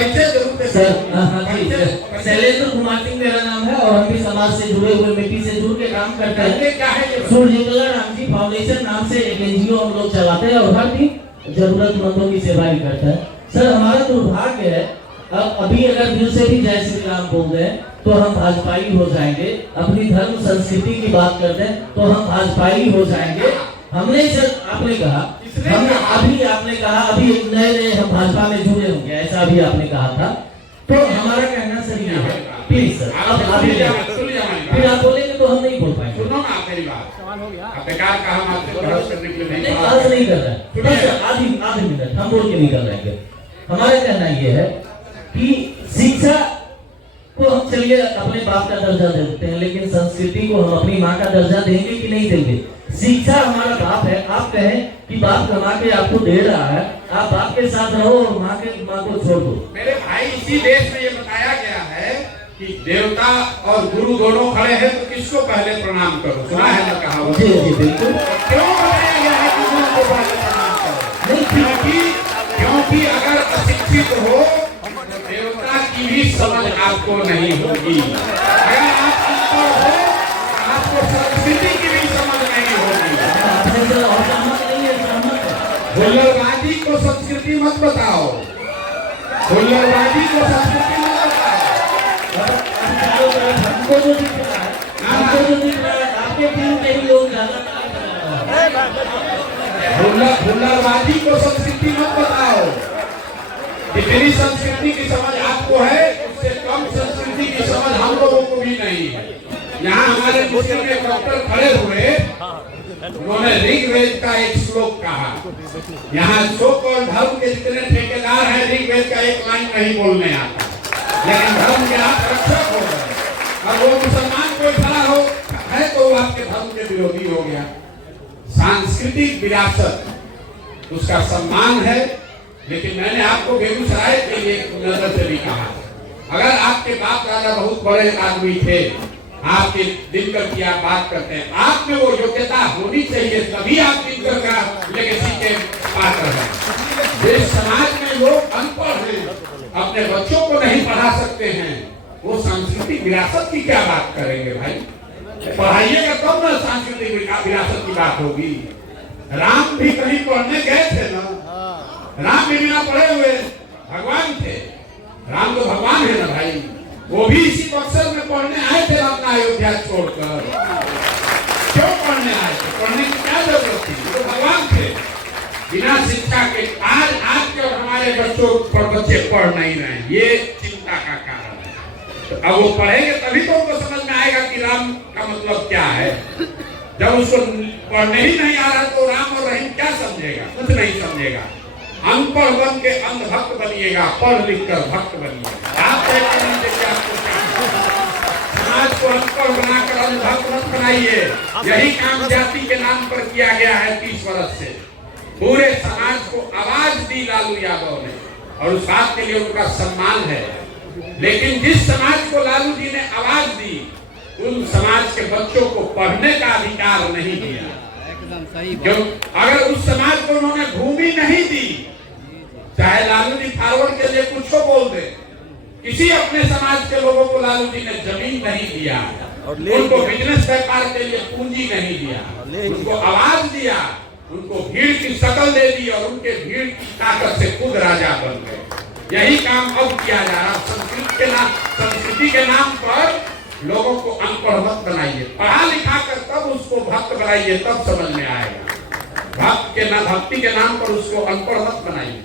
परिचय जरूर सर। हाँ जी, शैलेंद्र कुमार सिंह मेरा नाम है और हम भी समाज से जुड़े हुए, मिट्टी से जुड़ के काम करते हैं। क्या है सूर्यकला राम जी फाउंडेशन नाम से एक एनजीओ हम लोग चलाते हैं और हर दिन जरूरतमंदों की सेवा भी करते हैं। सर हमारा दुर्भाग्य है, अभी अगर दिल से भी जय श्री राम बोल दें तो हम भाजपाई हो जाएंगे, अपनी धर्म संस्कृति की बात करते हैं तो हम भाजपाई हो जाएंगे। हमने सर आपने कहा, हमने अभी आपने कहा अभी नए नए हम भाजपा में जुड़े होंगे, ऐसा अभी आपने कहा था। तो हमारा कहना सर ये है, प्लीज सर अब फिर आप बोलेंगे तो हम नहीं बोल पाएंगे। सुनो ना मेरी बात, सवाल हो गया। अब बेकार का हम आपसे बहस करने के लिए नहीं बहस नहीं कर रहे हैं, बस आधी मिनट हम बोल के निकल रहेंगे। हमारा कहना ये है कि शिक्षा को हम चलिए अपने बाप का दर्जा देते हैं, लेकिन संस्कृति को हम अपनी माँ का दर्जा देंगे कि नहीं देंगे? शिक्षा हमारा बाप है। आप कहें कि बाप कमा के आपको दे रहा है, आप बाप के साथ रहो और माँ को छोड़ दो। मेरे भाई इसी देश में ये बताया गया है कि देवता और गुरु दोनों खड़े हैं तो किसको पहले प्रणाम करो? सुना है ना कहावत? जी जी बिल्कुल। क्यों बताया गया है कि गुरु को पहले प्रणाम करो? नहीं, क्योंकि अगर अशिक्षित हो तो देवता की भी समझ आपको नहीं होगी। अगर आप अनपढ़ हो आपको संस्कृति की भी समझ नहीं होगी। हुल्लड़बाजी को संस्कृति मत बताओ, हुल्लड़बाजी को संस्कृति मत बताओ। हमको जो दिख रहा है आपके टीम के ही लोग ज्यादा हुल्लड़बाजी को संस्कृति मत बताओ। जितनी संस्कृति की समझ आपको है उससे कम संस्कृति की समझ हम लोगों को भी नहीं है। यहाँ हमारे मुस्लिम के डॉक्टर खड़े हुए, उन्होंने ऋग्वेद का एक श्लोक कहा। यहाँ सो कॉल्ड धर्म के जितने ठेकेदार हैं ऋग्वेद का एक लाइन नहीं बोलने आता, लेकिन धर्म के आप रक्षक हो गए। अब वो मुसलमान कोई खड़ा हो है तो वो आपके धर्म के विरोधी हो गया। सांस्कृतिक विरासत उसका सम्मान है, लेकिन मैंने आपको बेगूसराय के लिए नजर से भी कहा, अगर आपके बाप दादा बहुत बड़े आदमी थे, आपके दिनकर की आप बात करते हैं, आप में वो योग्यता होनी चाहिए, तभी आप दिनकर का लेगेसी के पात्र हैं। जिस समाज में लोग अनपढ़ हैं, अपने बच्चों को नहीं पढ़ा सकते हैं, वो सांस्कृतिक विरासत की क्या बात करेंगे भाई? पढ़ाइएगा तब ना सांस्कृतिक विरासत की बात होगी। राम भी कहीं पढ़ने गए थे ना, राम भी बिना पढ़े हुए भगवान थे। राम तो भगवान है ना भाई, वो भी इसी बक्सर में पढ़ने आए थे अपना अयोध्या छोड़कर। क्यों पढ़ने आए थे? पढ़ने की क्या जरूरत थी? वो भगवान थे। बिना शिक्षा के आज के और हमारे बच्चों पर बच्चे पढ़ नहीं रहे, ये चिंता का कारण है। तो अब वो पढ़ेंगे तभी तो उनको समझ में आएगा कि राम का मतलब क्या है। जब उसको पढ़ने ही नहीं आ रहा तो राम और रहीम क्या समझेगा? कुछ नहीं समझेगा। अनपढ़ बन के अंधभक्त बनिएगा, पढ़ लिख कर भक्त बनिएगा। आप समाज को अनपढ़ बनाकर अंधभक्त मत बनाइए। यही काम जाति के नाम पर किया गया है 30 वर्ष से। पूरे समाज को आवाज दी लालू यादव ने और उस बात के लिए उनका सम्मान है, लेकिन जिस समाज को लालू जी ने आवाज दी उन समाज के बच्चों को पढ़ने का अधिकार नहीं दिया। जो अगर उस समाज को उन्होंने भूमि नहीं दी, चाहे लालू जी फॉरवर्ड के लिए कुछ बोल दे, किसी अपने समाज के लोगों को लालू जी ने जमीन नहीं दिया, उनको बिजनेस व्यापार के लिए पूंजी नहीं दिया, उनको आवाज दिया, उनको भीड़ की शक्ल दे दी और उनके भीड़ की ताकत से खुद राजा बन गए। यही काम अब किया जा रहा। संस्कृति के नाम पर लोगों को अनपढ़ मत बनाइए, पढ़ा लिखा कर तब उसको भक्त बनाइए, तब समझ में आएगा। भक्ति के नाम पर उसको अनपढ़ मत बनाइए।